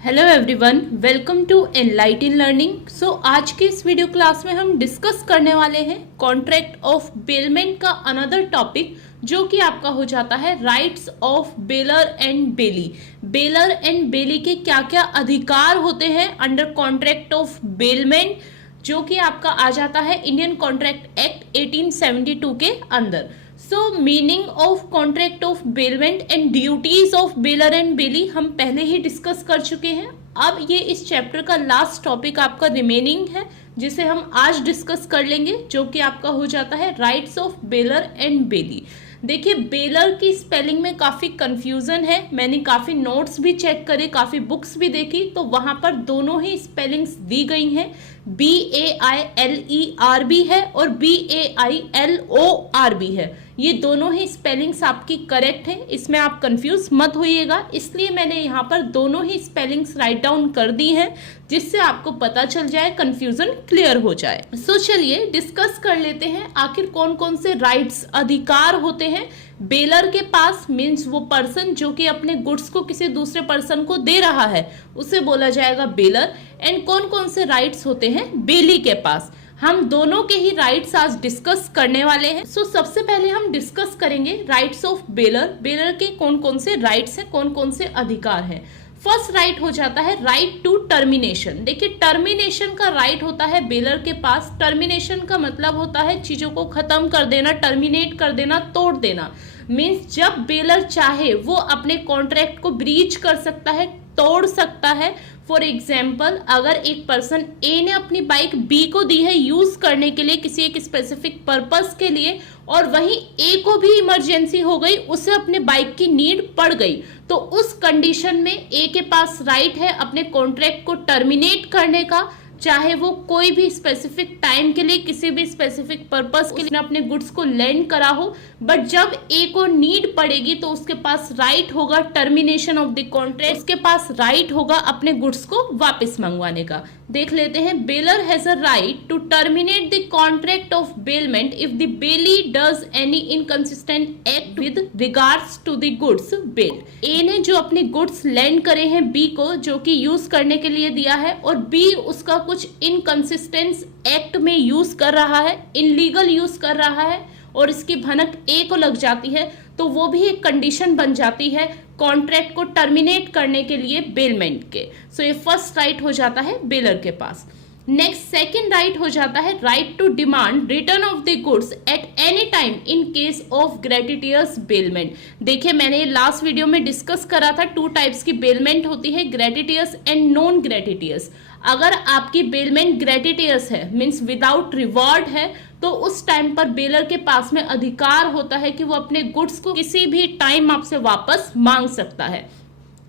Hello everyone, welcome to Enlighten Learning. So आज के इस वीडियो क्लास में हम डिस्कस करने वाले हैं कॉन्ट्रैक्ट ऑफ बेलमेंट का अनदर टॉपिक, जो कि आपका हो जाता है rights of bailor and bailee. Bailor and bailee के क्या क्या अधिकार होते हैं अंडर कॉन्ट्रैक्ट ऑफ बेलमेंट, जो कि आपका आ जाता है इंडियन कॉन्ट्रैक्ट एक्ट 1872 के अंदर। So meaning of contract of bailment and duties of bailor and bailee हम पहले ही डिस्कस कर चुके हैं। अब ये इस चैप्टर का लास्ट टॉपिक आपका रिमेनिंग है, जिसे हम आज डिस्कस कर लेंगे, जो कि आपका हो जाता है राइट्स ऑफ बेलर एंड बेली। देखिए, बेलर की स्पेलिंग में काफ़ी कंफ्यूजन है। मैंने काफ़ी नोट्स भी चेक करे, काफ़ी बुक्स भी देखी, तो वहाँ पर दोनों ही स्पेलिंग्स दी गई हैं। BAILER भी है और BAILOR भी है। ये दोनों ही स्पेलिंग्स आपकी करेक्ट है, इसमें आप कंफ्यूज मत होइएगा। इसलिए मैंने यहाँ पर दोनों ही स्पेलिंग्स राइट डाउन कर दी हैं, जिससे आपको पता चल जाए, कंफ्यूजन क्लियर हो जाए। सो चलिए डिस्कस कर लेते हैं आखिर कौन कौन से राइट्स अधिकार होते हैं बेलर के पास। मीन्स वो पर्सन जो कि अपने गुड्स को किसी दूसरे पर्सन को दे रहा है, उसे बोला जाएगा बेलर। एंड कौन कौन से राइट्स होते हैं बेली के पास, हम दोनों के ही राइट्स आज डिस्कस करने वाले हैं। सो सबसे पहले हम डिस्कस करेंगे राइट्स ऑफ बेलर। बेलर के कौन कौन से राइट्स हैं, कौन कौन से अधिकार हैं। फर्स्ट राइट हो जाता है राइट टू टर्मिनेशन। देखिए, टर्मिनेशन का राइट होता है बेलर के पास। टर्मिनेशन का मतलब होता है चीजों को खत्म कर देना, टर्मिनेट कर देना, तोड़ देना। मीन्स जब बेलर चाहे वो अपने कॉन्ट्रैक्ट को ब्रीच कर सकता है, तोड़ सकता है। फॉर एग्जाम्पल, अगर एक पर्सन ए ने अपनी बाइक बी को दी है यूज करने के लिए किसी एक स्पेसिफिक पर्पस के लिए, और वहीं ए को भी इमरजेंसी हो गई, उसे अपने बाइक की नीड पड़ गई, तो उस कंडीशन में ए के पास राइट है अपने कॉन्ट्रैक्ट को टर्मिनेट करने का, चाहे वो कोई भी स्पेसिफिक टाइम के लिए किसी भी स्पेसिफिक पर्पस के लिए अपने गुड्स को लेंड करा हो। बट जब ए को नीड पड़ेगी तो उसके पास राइट होगा टर्मिनेशन ऑफ द कॉन्ट्रैक्ट, उसके पास राइट होगा अपने गुड्स को वापस मंगवाने का। देख लेते हैं, bailor has a right to terminate the contract of bailment if the bailee does any inconsistent act with regards to the goods bailed. A ने जो अपने गुड्स लेंड करे हैं बी को, जो कि यूज करने के लिए दिया है, और बी उसका कुछ इनकंसिस्टेंस एक्ट में यूज कर रहा है, इनलीगल यूज कर रहा है, और इसकी भनक ए को लग जाती है, तो वो भी एक कंडीशन बन जाती है कॉन्ट्रैक्ट को टर्मिनेट करने के लिए बेलमेंट के। सो ये फर्स्ट राइट हो जाता है बेलर के पास। नेक्स्ट सेकंड राइट हो जाता है right to demand return of the goods at any time in case of gratuitous bailment. देखिए, मैंने लास्ट वीडियो में डिस्कस करा था, टू टाइप्स की बेलमेंट होती है, ग्रेटिटियस एंड नॉन ग्रेटिटियस। अगर आपकी बेलमेंट ग्रेटिटियस है, मीन्स विदाउट रिवॉर्ड है, तो उस टाइम पर बेलर के पास में अधिकार होता है कि वो अपने गुड्स को किसी भी टाइम आपसे वापस मांग सकता है।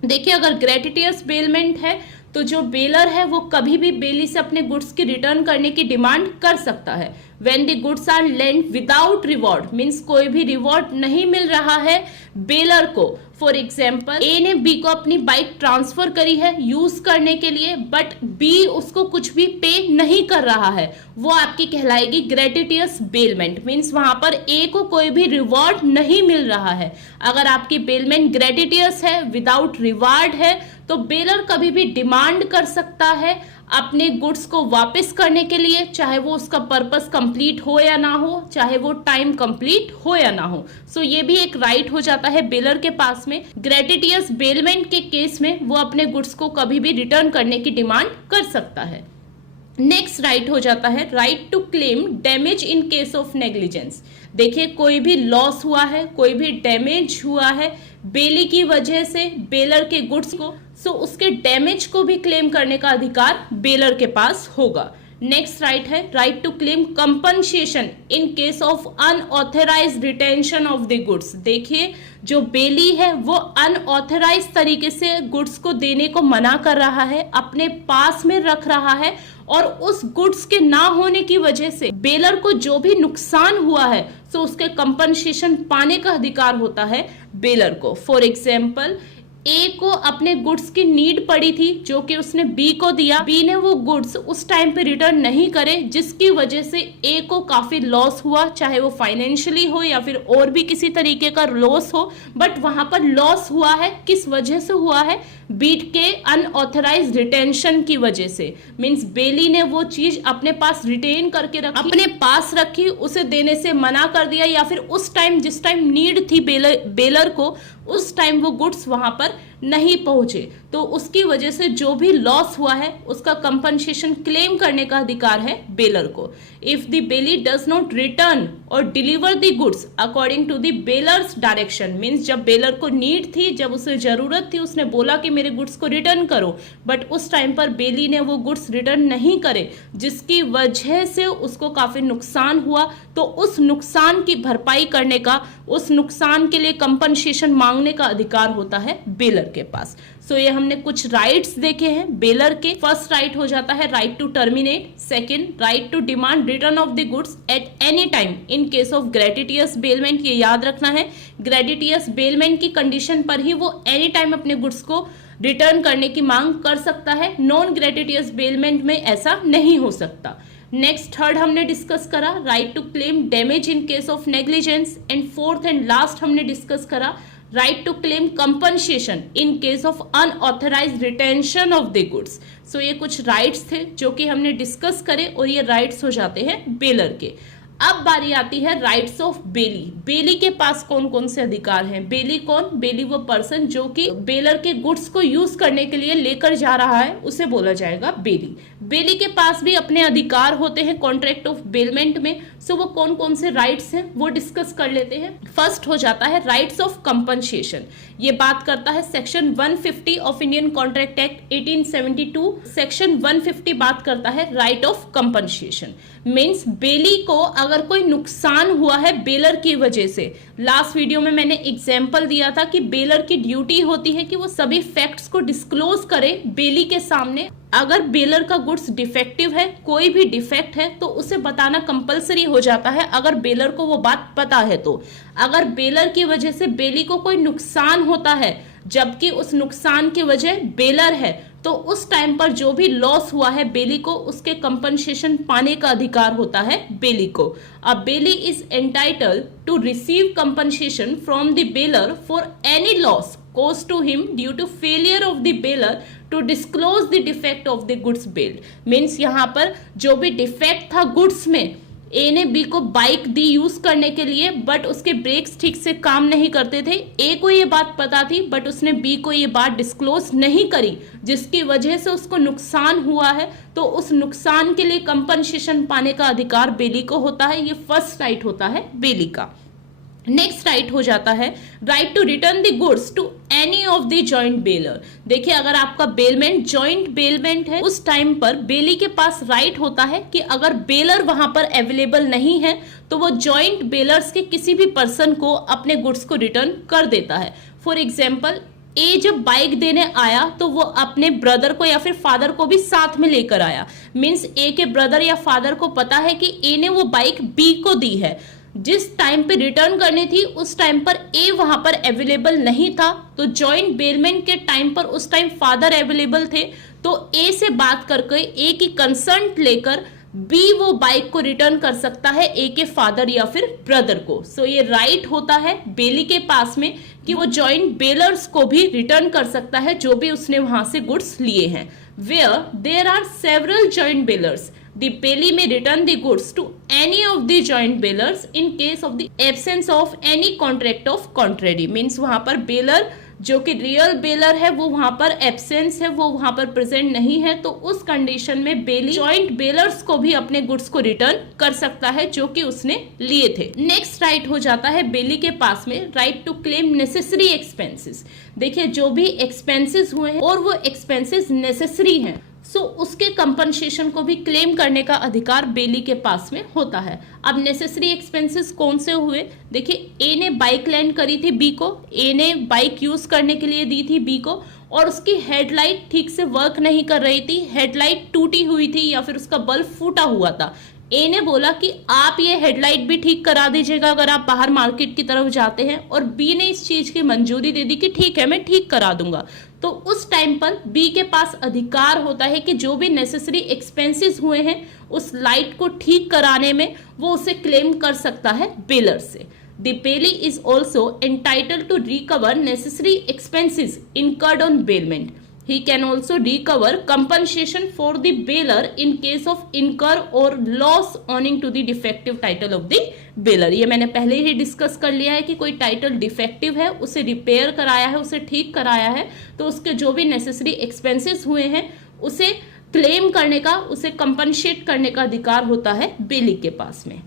देखिए, अगर ग्रेटिटियस बेलमेंट है तो जो बेलर है वो कभी भी बेली से अपने गुड्स की रिटर्न करने की डिमांड कर सकता है। When the goods are lent without reward, means कोई भी रिवॉर्ड नहीं मिल रहा है बेलर को। फॉर एग्जाम्पल, ए ने बी को अपनी बाइक ट्रांसफर करी है यूज करने के लिए, बट बी उसको कुछ भी पे नहीं कर रहा है, वो आपकी कहलाएगी ग्रेटिटियस बेलमेंट। मीन्स वहां पर ए को कोई भी रिवॉर्ड नहीं मिल रहा है। अगर आपकी बेलमेंट ग्रेटिटियस है, विदाउट रिवॉर्ड है, तो बेलर कभी भी डिमांड कर सकता है अपने गुड्स को वापस करने के लिए, चाहे वो उसका पर्पस कंप्लीट हो या ना हो, चाहे वो टाइम कंप्लीट हो या ना हो। सो ये भी एक राइट हो जाता है बेलर के पास में। ग्रेटिटियस बेलमेंट के केस में वो अपने गुड्स को कभी भी रिटर्न करने की डिमांड कर सकता है। नेक्स्ट राइट हो जाता है right to claim damage in case of negligence. देखिए, कोई भी लॉस हुआ है, कोई भी डैमेज हुआ है बेली की वजह से बेलर के गुड्स को, सो उसके डैमेज को भी क्लेम करने का अधिकार बेलर के पास होगा। नेक्स्ट राइट है right to claim compensation in case of unauthorised retention of the goods. देखिए, जो बेली है वो अनऑथराइज तरीके से गुड्स को देने को मना कर रहा है, अपने पास में रख रहा है, और उस गुड्स के ना होने की वजह से बेलर को जो भी नुकसान हुआ है, सो उसके कंपनसेशन पाने का अधिकार होता है बेलर को। फॉर एग्जाम्पल, ए को अपने गुड्स की नीड पड़ी थी जो कि उसने बी को दिया, बी ने वो गुड्स उस टाइम पे रिटर्न नहीं करे, जिसकी वजह से ए को काफी लॉस हुआ, चाहे वो फाइनेंशियली हो या फिर और भी किसी तरीके का लॉस हो, बट वहां पर लॉस हुआ है। किस वजह से हुआ है? बी के अनऑथराइज्ड रिटेंशन की वजह से। मींस बेली ने वो चीज अपने पास रिटेन करके रखी, अपने पास रखी, उसे देने से मना कर दिया, या फिर उस टाइम जिस टाइम नीड थी बेलर को उस टाइम वो गुड्स वहां पर नहीं पहुंचे, तो उसकी वजह से जो भी लॉस हुआ है उसका कंपनसेशन क्लेम करने का अधिकार है बेलर को। If the bailee does not return और deliver the goods according to the bailor's direction, means जब बेलर को नीड थी, जब उसे जरूरत थी, उसने बोला कि मेरे गुड्स को रिटर्न करो, बट उस टाइम पर बेली ने वो गुड्स रिटर्न नहीं करे, जिसकी वजह से उसको काफी नुकसान हुआ, तो उस नुकसान की भरपाई करने का, उस नुकसान के लिए कंपनसेशन मांगने का अधिकार होता है बेलर के पास। सो ये हमने कुछ राइट्स देखे हैं बेलर के। फर्स्ट राइट हो जाता है right to terminate, second right to demand return of the goods at any time in case of gratuitous bailment. ये याद रखना है, ग्रेटिटियस बेलमेंट की कंडीशन पर ही वो एनी टाइम अपने गुड्स को रिटर्न करने की मांग कर सकता है, नॉन ग्रेटिटियस बेलमेंट में ऐसा नहीं हो सकता। नेक्स्ट थर्ड हमने डिस्कस करा right to claim damage in case of negligence, and fourth and last हमने डिस्कस करा right to claim compensation in case of unauthorised retention of the goods. So ये कुछ राइट्स थे जो कि हमने डिस्कस करे, और ये राइट्स हो जाते हैं बेलर के। अब बारी आती है राइट्स ऑफ बेली। बेली के पास कौन कौन से अधिकार हैं? बेली कौन? बेली वो पर्सन जो कि बेलर के गुड्स को यूज करने के लिए लेकर जा रहा है, उसे बोला जाएगा बेली। बेली के पास भी अपने अधिकार होते हैं कॉन्ट्रैक्ट ऑफ बेलमेंट में। सो वो कौन कौन से राइट्स हैं वो डिस्कस कर लेते हैं। फर्स्ट हो जाता है राइट्स ऑफ कंपनसेशन। ये बात करता है section 150 of Indian contract act 1872। Section 150 बात करता है राइट ऑफ कंपनसेशन। मीन्स बेली को अगर कोई नुकसान हुआ है बेलर की वजह से, लास्ट वीडियो में मैंने एग्जाम्पल दिया था कि बेलर की ड्यूटी होती है कि वो सभी फैक्ट्स को डिस्क्लोज करे बेली के सामने। अगर बेलर का गुड्स डिफेक्टिव है, कोई भी डिफेक्ट है, तो उसे बताना कंपलसरी हो जाता है अगर बेलर को वो बात पता है तो। अगर बेलर की वजह से बेली को कोई नुकसान होता है जबकि उस नुकसान की वजह बेलर है, तो उस टाइम पर जो भी लॉस हुआ है बेली को, उसके कंपनसेशन पाने का अधिकार होता है बेली को। A bailee is entitled to receive compensation from the bailor for any loss caused to him due to failure of the bailor to disclose the defect of the goods bailed। Means यहाँ पर जो भी defect था goods में, ए ने B को bike दी use करने के लिए, बट उसके ब्रेक्स ठीक से काम नहीं करते थे। ए को ये बात पता थी बट उसने बी को ये बात डिस्क्लोज नहीं करी, जिसकी वजह से उसको नुकसान हुआ है, तो उस नुकसान के लिए कंपनसेशन पाने का अधिकार बेली को होता है। ये फर्स्ट राइट होता है बेली का। नेक्स्ट राइट हो जाता है right to return the goods to any of the joint bailor. देखिए, अगर आपका बेलमेंट जॉइंट बेलमेंट है, उस टाइम पर बेली के पास राइट होता है कि अगर बेलर वहां पर अवेलेबल नहीं है तो वो जॉइंट बेलर्स के किसी भी पर्सन को अपने गुड्स को रिटर्न कर देता है। फॉर एग्जाम्पल, ए जब बाइक देने आया तो वो अपने ब्रदर को या फिर फादर को भी साथ में लेकर आया। मीन्स ए के ब्रदर या फादर को पता है कि ए ने वो बाइक बी को दी है, जिस टाइम पे रिटर्न करनी थी उस टाइम पर ए वहां पर अवेलेबल नहीं था, तो जॉइंट बेलमेंट के टाइम पर उस टाइम फादर अवेलेबल थे, तो ए से बात करके ए की कंसर्न लेकर बी वो बाइक को रिटर्न कर सकता है ए के फादर या फिर ब्रदर को। सो ये राइट होता है बेली के पास में कि वो जॉइंट बेलर्स को भी रिटर्न कर सकता है जो भी उसने वहां से गुड्स लिए हैं। Where there are several joint bailors, the bailey may return the goods to any of the joint bailers in case of the absence of any contract of contrary। Means वहां पर बेलर जो कि real baler है वो वहां पर absence है, वो वहां पर प्रेजेंट नहीं है, तो उस कंडीशन में बेली जॉइंट बेलर्स को भी अपने गुड्स को रिटर्न कर सकता है जो कि उसने लिए थे। नेक्स्ट राइट हो जाता है बेली के पास में right to claim necessary expenses. देखिए, जो भी एक्सपेंसेस हुए हैं और वो एक्सपेंसेस नेसेसरी हैं, सो उसके कंपनसेशन को भी क्लेम करने का अधिकार बेली के पास में होता है। अब नेसेसरी एक्सपेंसेस कौन से हुए? देखिए, ए ने बाइक लैंड करी थी बी को, ए ने बाइक यूज करने के लिए दी थी बी को, और उसकी हेडलाइट ठीक से वर्क नहीं कर रही थी, हेडलाइट टूटी हुई थी या फिर उसका बल्ब फूटा हुआ था। ए ने बोला कि आप ये हेडलाइट भी ठीक करा दीजिएगा अगर आप बाहर मार्केट की तरफ जाते हैं, और बी ने इस चीज की मंजूरी दे दी कि ठीक है मैं ठीक करा दूंगा। तो उस टाइम पर बी के पास अधिकार होता है कि जो भी नेसेसरी एक्सपेंसेस हुए हैं उस लाइट को ठीक कराने में वो उसे क्लेम कर सकता है बिलर से। The bailee is also entitled to recover necessary expenses incurred on bailment. He can also recover compensation for the bailer in case of incur or loss owing to the defective title of the bailer. ये मैंने पहले ही discuss कर लिया है कि कोई title defective है, उसे रिपेयर कराया है, उसे ठीक कराया है, तो उसके जो भी नेसेसरी एक्सपेंसेस हुए हैं उसे क्लेम करने का, उसे कंपनसेट करने का अधिकार होता है बेली के पास में।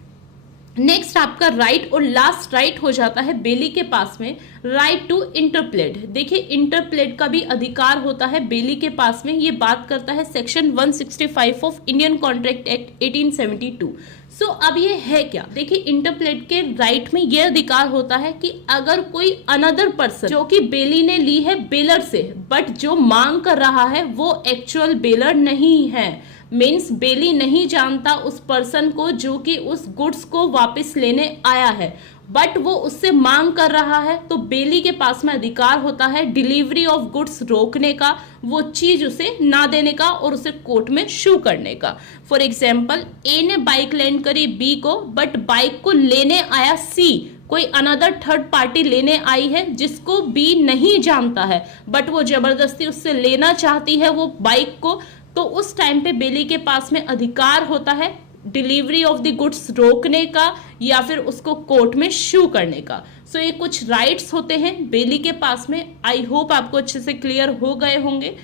नेक्स्ट आपका राइट और लास्ट राइट हो जाता है बेली के पास में, राइट टू इंटरप्लेड। देखिए इंटरप्लेड का भी अधिकार होता है बेली के पास में, ये बात करता है section 165 of Indian contract act 1872। सो अब ये है क्या, देखिए इंटरप्लेड के राइट में ये अधिकार होता है कि अगर कोई अनदर पर्सन जो कि बेली ने ली है बेलर से, बट जो मांग कर रहा है वो एक्चुअल बेलर नहीं है, मीन्स बेली नहीं जानता उस पर्सन को जो कि उस गुड्स को वापस लेने आया है, बट वो उससे मांग कर रहा है, तो बेली के पास में अधिकार होता है डिलीवरी ऑफ गुड्स रोकने का, वो चीज उसे ना देने का और उसे कोर्ट में शू करने का। फॉर एग्जाम्पल ए ने बाइक लेंड करी बी को, बट बाइक को लेने आया सी, कोई अनदर थर्ड पार्टी लेने आई है जिसको बी नहीं जानता है, बट वो जबरदस्ती उससे लेना चाहती है वो बाइक को, तो उस टाइम पे बेली के पास में अधिकार होता है डिलीवरी ऑफ द गुड्स रोकने का या फिर उसको कोर्ट में शू करने का। सो ये कुछ राइट्स होते हैं बेली के पास में। आई होप आपको अच्छे से क्लियर हो गए होंगे।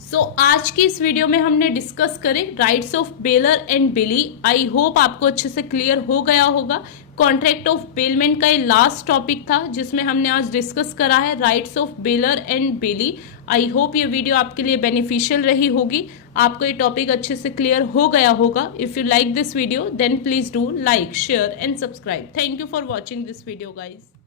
सो आज की इस वीडियो में हमने डिस्कस करे rights of bailor and bailee. I hope आपको अच्छे से क्लियर हो गया होगा। कॉन्ट्रैक्ट ऑफ बेलमेंट का ये लास्ट टॉपिक था जिसमें हमने आज डिस्कस करा है rights of bailor and bailee. I hope ये वीडियो आपके लिए बेनिफिशियल रही होगी, आपको ये टॉपिक अच्छे से क्लियर हो गया होगा। If you like this video then please do like, share and subscribe. Thank you for watching this video guys.